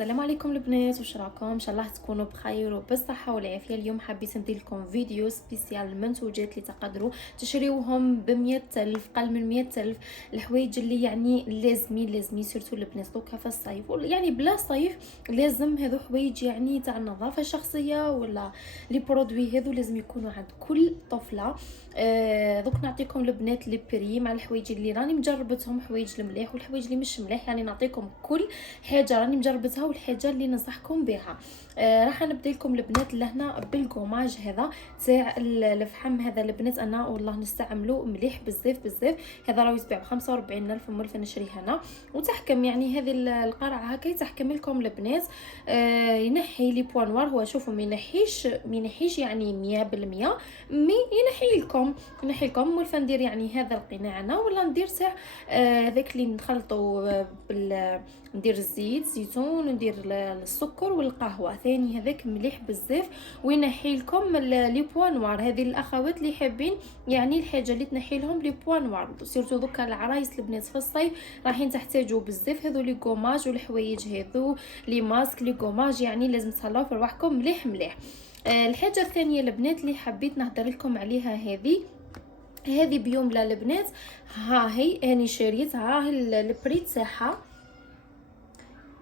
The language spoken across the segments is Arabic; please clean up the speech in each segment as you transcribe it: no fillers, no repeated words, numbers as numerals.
السلام عليكم البنات، واش راكم؟ ان شاء الله تكونوا بخير وبالصحه والعافيه. اليوم حبيت ندير لكم فيديو سبيسيال المنتوجات اللي تقدروا تشريوهم ب100 الف، قل من 100 الف. الحوايج اللي يعني لازمين سيرتو البنات دوكا في الصيف، يعني بلا صيف لازم هذو حوايج يعني تاع النظافه الشخصيه ولا لي برودوي هذو لازم يكونوا عند كل طفله. دوك نعطيكم البنات لي بري مع الحوايج اللي راني مجربتهم، حوايج المليح والحوايج اللي مش مليح، يعني نعطيكم كل حاجه راني مجربتها والحاجه اللي ننصحكم بها. راح نبدا لكم البنات لهنا بالكوماج هذا تاع الفحم. هذا البنات انا والله نستعملو مليح بزاف. هذا راه يتباع ب 45 الف، مولفه نشريه هنا وتحكم يعني هذه القرعه هكا يتحكم لكم البنات. ينحي لي بوانوار. هو شوفوا مينحيش يعني 100%، مي ينحي لكم مولفه ندير يعني هذا القناع انا، ولا ندير تاع ذاك اللي نخلطو ندير الزيت زيتون وندير السكر والقهوه ثاني، هذاك مليح بزاف وينحي لكم لي بوانوار. هذه الاخوات اللي حابين يعني الحاجه اللي تنحي لهم لي بوانوار، سيرتو دوكا العرايس البنات في الصيف راحين تحتاجوا بزاف هذو لي كوماج والحوايج هذو لي ماسك لي كوماج، يعني لازم تهلاو في رواحكم مليح. الحاجه الثانيه البنات اللي حبيت نهضر لكم عليها هذه بيوملا البنات. ها هي اني شريتها، البري تاعها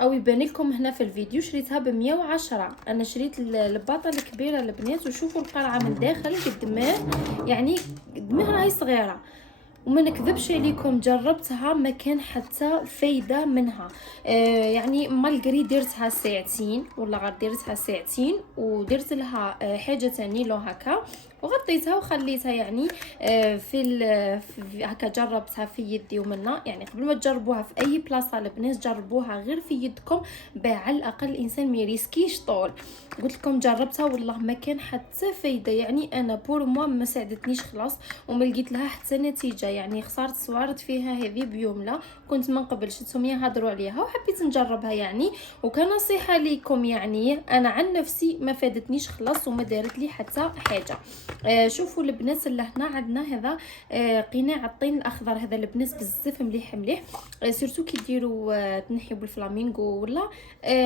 او يبان لكم هنا في الفيديو، شريتها ب110. انا شريت الباطه الكبيره البنات، وشوفوا القرعه من داخل قدماه، يعني قدماه راهي صغيره وما نكذبش عليكم جربتها ما كان حتى فايده منها. يعني مالغري درتها ساعتين ولا غير درتها ساعتين ودرت لها حاجه تاني لو هكا وغطيتها وخليتها يعني في هكا جربتها في يدي ومنا. يعني قبل ما تجربوها في اي بلاصه البنات جربوها غير في يدكم على الاقل الانسان ما يريسكيش طول. قلت لكم جربتها والله ما كان حتى فايده، يعني انا بور موا ما ساعدتنيش خلاص وما لقيت لها حتى نتيجه، يعني خسرت سوارت فيها هذه بيوملا. كنت من قبل شفتهم يهضروا عليها وحبيت نجربها يعني، وكنصيحه ليكم يعني انا عن نفسي ما فادتنيش خلاص وما دارت لي حتى حاجه. شوفوا البنات اللي هنا عندنا هذا قناع الطين الاخضر. هذا البنات بزاف مليح. سيرتو كي ديروا تنحيو بالفلامينغو ولا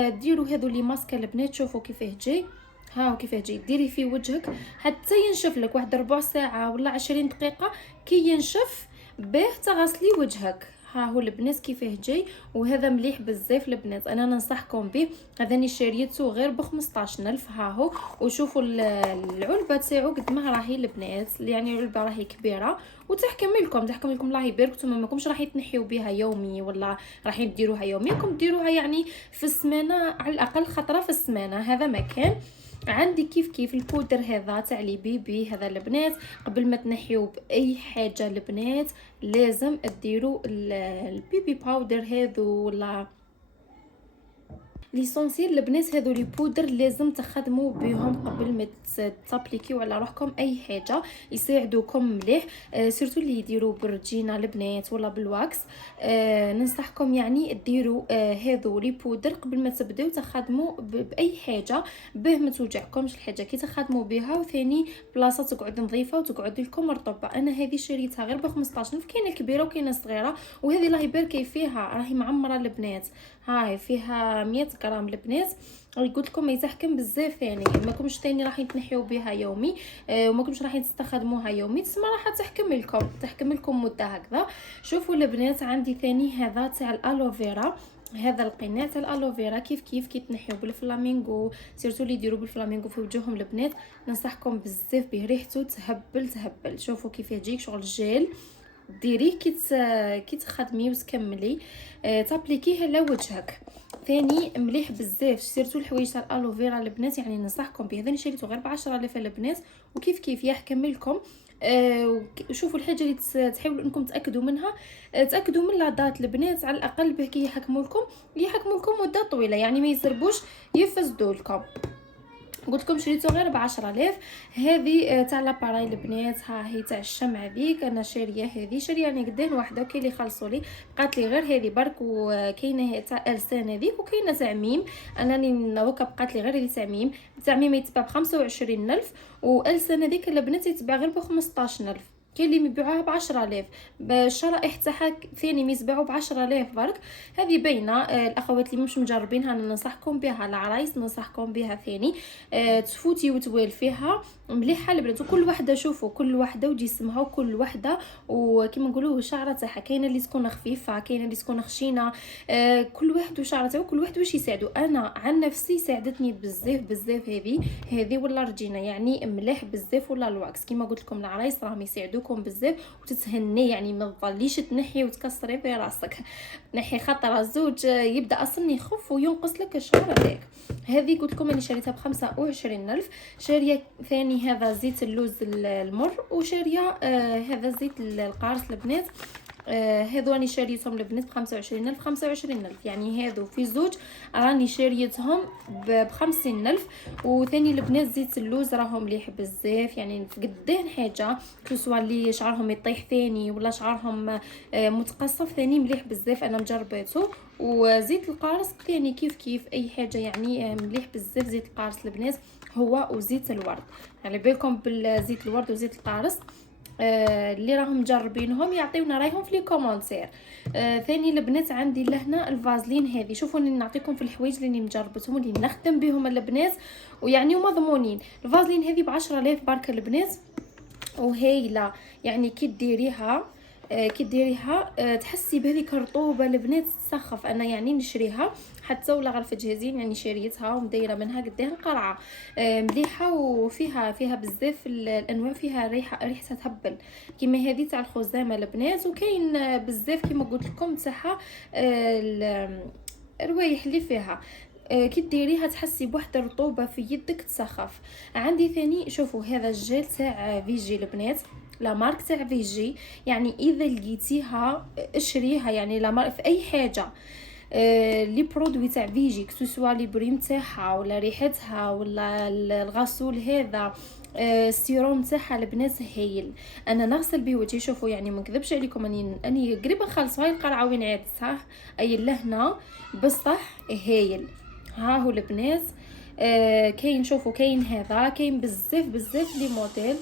ديروا هذو لي ماسك البنات. شوفوا كيفاه جاي، ها كيفاه جاي ديري في وجهك حتى ينشف لك واحد ربع ساعه ولا 20 دقيقه. كي ينشف به تغسلي وجهك. ها هو البنات كيفاه جاي، وهذا مليح بزاف البنات، انا ننصحكم به. هذا ني شريته غير ب 15000. ها هو وشوفوا العلبه تاعو قد ما راهي البنات، يعني العلبه راهي كبيره وتحكم لكم الله يبارك. نتوما ماكمش راح تنحيو بها يومي ولا راح ديروها يومي، راكم ديروها يعني في السمانه على الاقل خطره في السمانه. هذا مكان عندي كيف البودر هذا تاع لي بيبي. هذا البنات قبل ما تنحيو باي حاجه البنات لازم ديروا البيبي باودر هذو ولا ليسونسيل البنات. هذو لي بودر لازم تخدموا بهم قبل ما تابليكيو على روحكم اي حاجه، يساعدوكم مليح. سيرتو اللي يديروا بالرجينه البنات ولا بالواكس. ننصحكم يعني ديروا هذو لي بودر قبل ما تبداو تخدموا باي حاجه به ما توجعكمش الحاجه كي تخدموا بها، وثاني بلاصه تقعد نظيفه وتقعد لكم رطبه. انا هذه شريتها غير ب 15 كاينه كبيره وكاينه صغيره، وهذه الله يبارك فيها راهي معمره البنات. هاي فيها 100 غرام البنات. قلت لكم يتحكم بزاف، يعني ماكمش ثاني راح تنحيو بها يومي وماكمش راح تستخدموها يومي، تسمى راح تحكم لكم مده هكذا. شوفوا البنات عندي ثاني هذا تاع الالوفيرا. هذا القناع تاع الالوفيرا كيف كي تنحيو بالفلامينغو، سيرتو اللي يديروا بالفلامينغو في وجههم البنات ننصحكم بزاف به، ريحته تهبل. شوفوا كيف يجيك شغل جيل ديريه كي تخدمي وتكملي تابليكيه على وجهك. ثاني مليح بزاف، سيرتو الحوايج تاع الالوفيرا البنات يعني ننصحكم به. هذا شريته غير ب 10000 البنات وكيف يحكم لكم. شوفوا الحاجه اللي تحاولوا انكم تاكدوا منها، تاكدوا من لا دات البنات على الاقل به كي يحكموا لكم مده طويله، يعني ما يزربوش يفسدوا لكم. قلت لكم شريته غير ب 10000. هذه تاع لاباراي البنات، ها هي تاع الشمع ذيك انا شاريه هذه، شاريه يعني قدين واحده وكاين اللي خلصوا لي بقات لي غير هذه برك، وكاينه تاع السان هذيك وكاينه تاع ميم. انني دوكا بقات لي غير هذه تاع ميم يتباع ب 25000 والسان هذيك البنات يتباع غير ب 15000. كاين اللي يبيعوها ب10000. الشرائح تاعها ثاني يبيعوا ب10000 برك. هذه باينه. الاخوات اللي مش مجربينها انا ننصحكم بها، العرايس ننصحكم بها ثاني. تفوتي وتوال فيها مليحه البنات. وكل وحده شوفوا كل وحده وجسمها وكل وحده وكيما نقولوا الشعره تاعها، كاينه اللي تكون خفيفه كاينه اللي تكون خشينه. كل واحد وشعره تاعو، كل واحد واش يساعدو. انا عن نفسي ساعدتني بزاف بزاف هذه ولا رجينا يعني مليح بزاف. ولا الواكس كيما قلت لكم العرايس راهم يساعدوكم بزاف وتتهني يعني ما تضليش تنحي وتكسري في راسك. نحي خطره زوج يبدا اصلا يخف وينقص لك الشعر هذاك. هذه قلت لكم اني شريتها ب25000. شاريه ثاني هذا زيت اللوز المر، وشاريه هذا زيت القارص البنات. هذو راني شاريتهم البنات ب25000 يعني هذو في زوج راني شاريتهم ب50000. وثاني البنات زيت اللوز راهم مليح بزاف يعني قداه حاجه سواء اللي شعرهم يطيح ثاني ولا شعرهم متقصف ثاني مليح بزاف انا مجربته. وزيت القارص ثاني كيف اي حاجه يعني مليح بزاف. زيت القارص البنات هو وزيت الورد، على بالكم بالزيت الورد وزيت القارص. اللي راهم مجربينهم يعطيونا رايهم في لي كومونتير. ثاني البنات عندي لهنا الفازلين هذه. شوفوا اني نعطيكم في الحوايج اللي مجربتهم اللي نخدم بهم البنات ويعني مضمونين. الفازلين هذه ب10000 برك البنات وهايله يعني كي ديريها تحسي بهذيك الرطوبه البنات تسخف. انا يعني نشريها حتى ولا غرفه جهازين يعني شريتها ومدايره منها قدام القرعه مليحه وفيها بزاف الانواع. فيها ريحتها تهبل كيما هذه تاع الخزامه البنات. وكاين بزاف كيما قلت لكم تاعها الروايح اللي فيها كي ديريها تحسي بواحد الرطوبه في يدك تسخف. عندي ثاني شوفوا هذا الجيل تاع فيجي البنات، لا مارك تاع فيجي يعني اذا لقيتيها اشريها يعني لا مارك في اي حاجه. لي برودوي تاع فيجي سواء لي بريم تاعها ولا ريحتها ولا الغسول هذا السيروم تاعها البنات هايل. انا نغسل به وجهي. شوفوا يعني ما نكذبش عليكم اني قريبه نخلص هاي القرعه وين عادتها اي لهنا بصح هايل. ها هو البنات كاين شوفوا كاين هذا كاين بزاف لي موديل.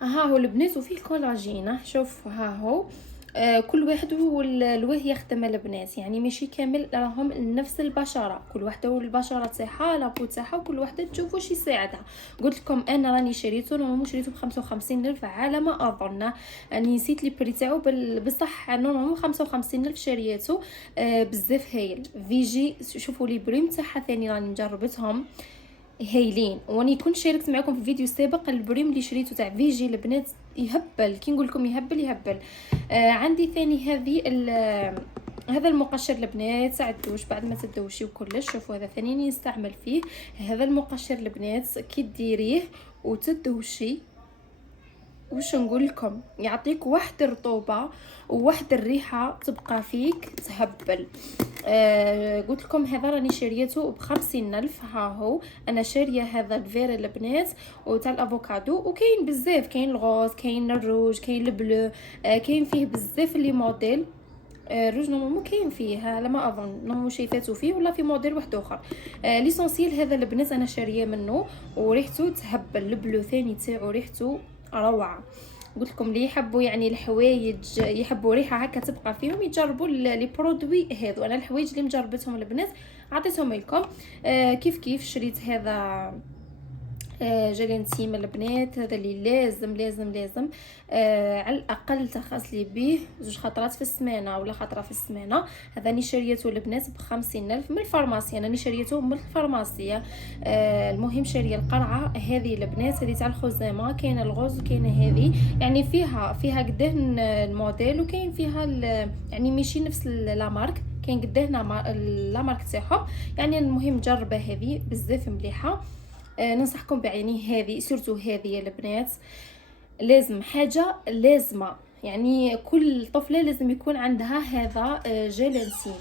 ها هو البنات وفيه كولاجين. شوف ها هو كل واحد والواه يخدم البنات يعني ماشي كامل راهم نفس البشره، كل وحده والبشره تاعها لابو تاعها وكل وحده تشوف واش يساعدها. قلت لكم انا راني شريته نورمالمون شريته ب55000 على ما اظن. اني نسيت لي بري تاعو بصح نورمالمون 55000 شريته. بزاف هايل. فيجي شوفوا لي بريم تاعها ثاني راني مجربتهم هايلين. واني كنت شاركت معكم في فيديو سابق البريم اللي شريته تاع فيجي البنات يهبل كي نقول لكم يهبل. عندي ثاني هذا المقشر البنات تاع الدوش بعد ما تدوشي وكلش. شوفوا هذا ثاني نستعمل فيه هذا المقشر البنات كي ديريه وتدوشي وش نقول لكم يعطيك واحد الرطوبه وواحد الريحه تبقى فيك تهبل. قلت لكم هذا راني شريته ب50000. ها هو انا شاريه هذا الفير البنات وتاع الافوكادو. وكاين بزاف كاين الغوز كاين الروج كاين البلو كاين فيه بزاف لي موديل. الروج نورمالمون كاين فيه على ما اظن نورمالمون شايفاتو فيه ولا في موديل واحد اخر. ليسونسيال هذا البنات انا شاريه منه وريحته تهبل. البلو ثاني تاعو ريحته روعه. قلت لكم اللي يحبوا يعني الحوايج يحبوا ريحه هكا تبقى فيهم يجربوا لي برودوي هذو. انا الحوايج اللي مجربتهم البنات عطيتهم لكم. كيف شريت هذا جيل انتيم البنات هذا اللي لازم على الاقل تغسلي به 2 خطرات في السمانه ولا خطره في السمانه. هذا راني شريته البنات ب50000 من الفارماسيه. انا شريته من الفارماسيه. المهم شاريه القرعه هذه البنات هذه تاع الخزامه. كاين الغوز وكاين هذه يعني فيها قداه الموديل وكاين فيها يعني ماشي نفس لا مارك كاين قداه لا مارك تاعهم يعني. المهم جربه هذه بزاف مليحه. ننصحكم بعيني هذه سورتو هذه البنات لازم حاجه لازمه يعني كل طفله لازم يكون عندها هذا جيل انتيم.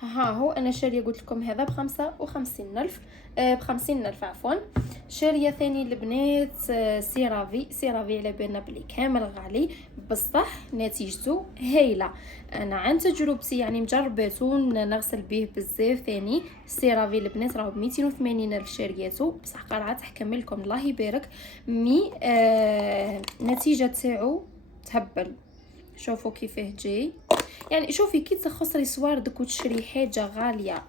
ها هو انا شاريه قلت لكم هذا ب55000 عفوا. شاريه ثاني البنات سيرافي على بالنا بلي كامل غالي، بصح نتيجته هايله. انا عن تجربتي يعني مجرباتو نغسل به بزاف. ثاني سيرافي البنات راهو ب 280 الف شارياتو، بصح قرعه تحكم لكم الله يبارك. مي نتيجه تاعو تهبل. شوفوا كيفاه جاي. يعني شوفي كي تخسري صواردك وتشري حاجه غاليه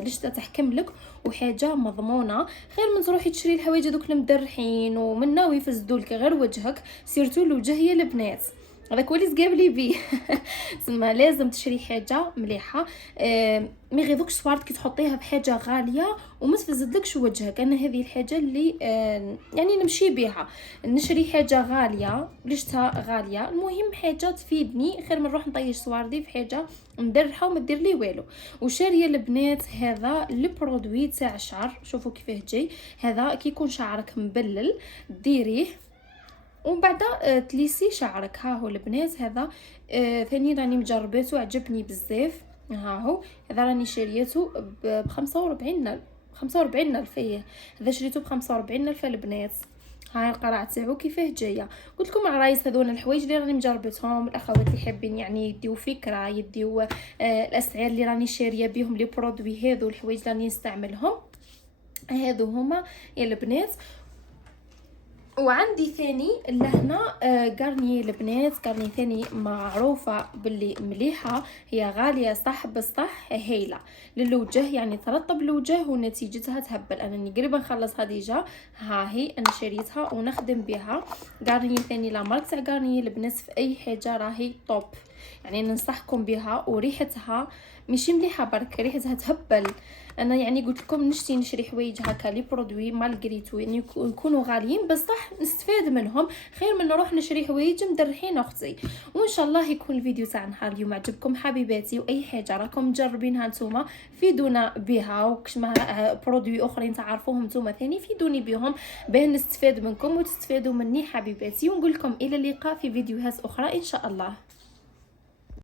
ليش تحكم لك وحاجه مضمونه، خير من تروحي تشري الحوايج هذوك المدرحين ومن ناوي يفسدوا لك غير وجهك، سيرتو الوجه يا البنات. هذاك وليت قابلي بيه. تسمى لازم تشري حاجه مليحه. مي غير دوك الصوارد كي تحطيها بحاجه غاليه وما تفزدلكش وجهك. انا هذه الحاجه اللي يعني نمشي بها، نشري حاجه غاليه ليشتها غاليه، المهم حاجه تفيدني خير من نروح نطيش صواردي في حاجه مدرحه وما دير لي والو. وشاريه البنات هذا البرودوي تاع الشعر، شوفوا كيفاه جاي. هذا كي يكون شعرك مبلل ديريه ومن بعد تليسي شعرك. ها هو البنات هذا ثاني راني مجرباته عجبني بزاف. ها هو هذا راني شريته ب 45 الف. هذا شريته ب 45 الف البنات. هاي القرعه تاعو كيفاه جايه. قلت لكم عرايس هذول الحوايج اللي راني مجربتهم. الاخوات اللي حابين يعني يديو فكره يديو الاسعار اللي راني شاريه بهم لي برودوي هذو الحوايج اللي راني نستعملهم هذو هما يا البنات. وعندي ثاني لهنا قرني البنات. قرني ثاني معروفة باللي مليحة، هي غالية صح بصح هايلة للوجه، يعني ترطب الوجه ونتيجتها تهبل. انا قريبا نخلصها ديجا. ها هي انا شريتها ونخدم بها. قرني ثاني لا مارك تاع قرني البنات في اي حاجة راهي توب، يعني ننصحكم بها. وريحتها ماشي مليحه برك، ريحتها تهبل. انا يعني قلت لكم نشري حوايج هكا لي برودوي مالغريتو يعني يكونوا غاليين بصح نستفاد منهم خير من نروح نشري حوايج مدرحين اختي. وان شاء الله يكون الفيديو تاع نهار اليوم عجبكم حبيباتي، واي حاجه راكم مجربينها نتوما فيدونا بها، وكشما برودوي اخرين تعرفوهم نتوما ثاني فيدوني بهم باه نستفاد منكم وتستفادوا مني حبيباتي. ونقول لكم الى اللقاء في فيديوهات اخرى ان شاء الله.